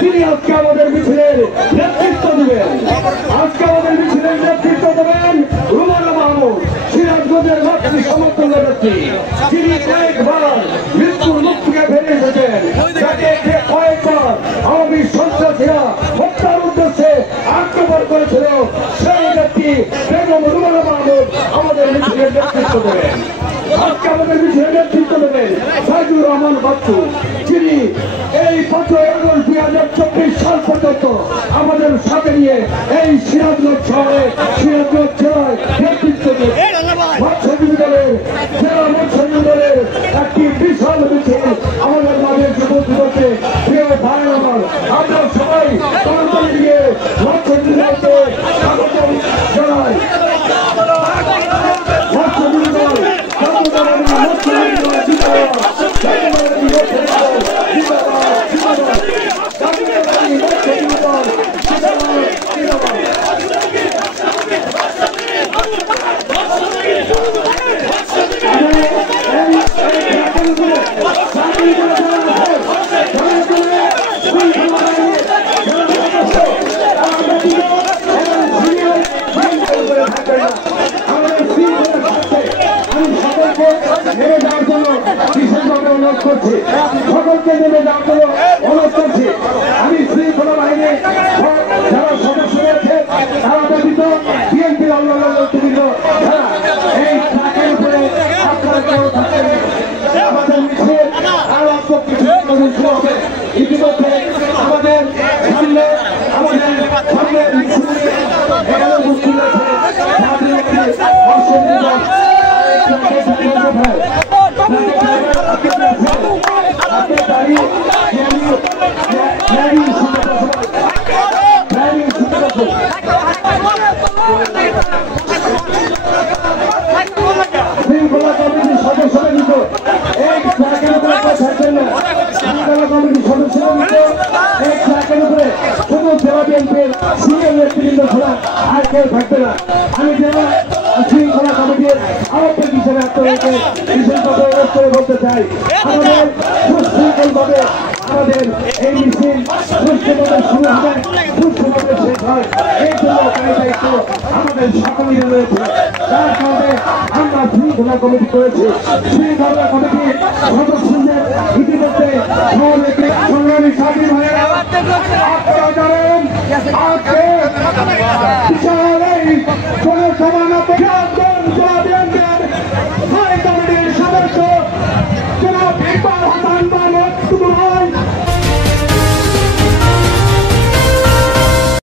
তিনি আজকে আমাদের মিছিলের নেতৃত্ব দেবেন। আজকে আমাদের মিছিলের নেতৃত্ব দেবেন রুমানা মাহমুদ, সিরাজগঞ্জের মাতৃ সমর্থন নেত্রী, যিনি কয়েকবার মৃত্যুর মুখ থেকে বেরিয়ে এসেছেন, যাকে কয়েকবার আওয়ামী সন্ত্রাসীরা হত্যার উদ্দেশ্যে আক্রমণ করেছিল। সেই নেত্রী বেগম রুমানা মাহমুদ আমাদের মিছিলের নেতৃত্ব দেবেন। আজকে আমাদের মিছিলের নেতৃত্ব দেবেন সাইদুর রহমান বাচ্চু, যিনি এই 5 আগস্ট 2024 সাল পর্যন্ত আমাদের সাথে নিয়ে এই সিরাজগঞ্জ শহরে, সিরাজগঞ্জ জেলায় নেতৃত্ব দেবেন। মৎস্যজীবী দলের জেলা মৎস্যজীবী দলের একটি বিশাল মিছিল আমাদের মাঝে যুবকযুবককে, প্রিয় ভাই আমার, আমরা সবাই তাড়াতাড়ি দিয়ে মৎস্যজীবী দলকে স্বাগতম জানাই। মৎস্যজীবী দল সকলকে নেমে যাওয়ার জন্য অনুরোধ করছি। আমি শৃঙ্খলা বাহিনী যারা সদস্য রয়েছে তারা ব্যতীত বিএনপির অন্যান্য নেতৃবৃন্দ যারা এই ট্রাকের উপরে আপনারা কেউ থাকবেন, আমাদের মিছিল আরো অল্প কিছু শুরু হবে। ইতিমধ্যে আমাদের সামনে এখানে মুশকিল আছে। শৃঙ্খলা কমিটির সদস্যরা কিন্তু এই ট্রাকের উপরে থাকবেন না। শৃঙ্খলা কমিটির সদস্যরা কিন্তু এই ট্রাকের উপরে শুধু জেলা বিএনপির সিনিয়র নেতৃবৃন্দ ছাড়া আর কেউ থাকবে না। আমি জেলা শৃঙ্খলা কমিটির আহ্বায়ক হিসেবে আপনাদেরকে বিশেষভাবে অনুরোধ করে বলতে চাই, আমাদের সুশৃঙ্খলভাবে আমাদের এই মিছিল সুষ্ঠুভাবে শুরু হবে, সুষ্ঠুভাবে শেষ হয়, এই জন্য দায়িত্ব আমাদের সকলেরই রয়েছে। যার কারণে আমরা শৃঙ্খলা কমিটি করেছি। শৃঙ্খলা কমিটির সদস্যদের ইতিমধ্যে সংগ্রামী সাথী ভাইয়েরা আপনারা জানেন আজকে বিশাল এই জনসভা